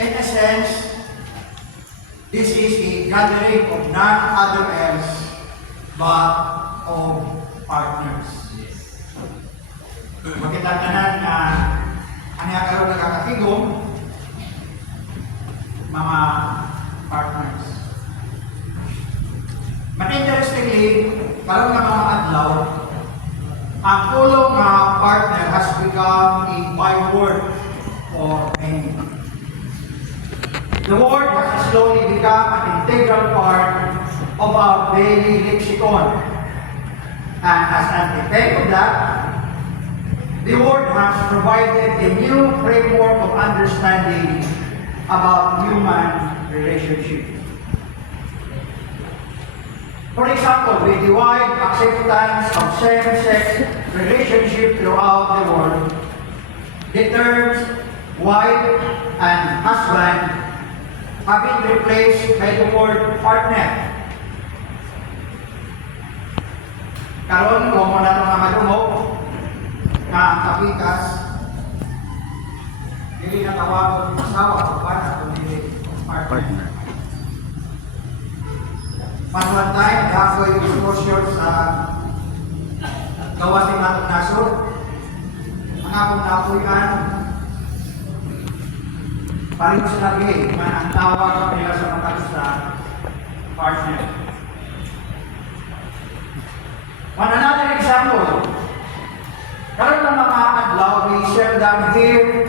In a sense, this is a gathering of none other else but of partners. Makita tanan na aniya karon nagkakatigom mga partners. But interestingly, karon nga mga adlaw, ang pulong nga partner has become a byword for many. The word has slowly become an integral part of our daily lexicon. And as an effect of that, the word has provided a new framework of understanding about human relationships. For example, we divide acceptance of same-sex relationships throughout the world. The terms wife and husband have been replaced by the word partner. Karon kung mo na itong mga madungog na kapikas, hindi na tawag ng asawa o para kung hindi partner. One time, ako yung exposure sa gawas ng atong nasod. Ang akong napuyan, paling sinabi, ang tawag nila sa mga sa partner. One another example, karon ng mga adlaw, we seldom hear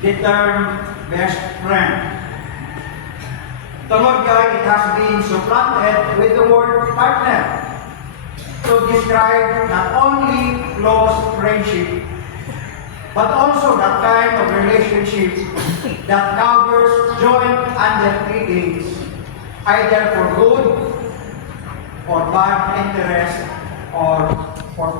the term best friend. Tungod kay it has been supplanted with the word partner to describe not only close friendship, but also that kind of relationship that covers joint undertakings, either for good or bad interest or for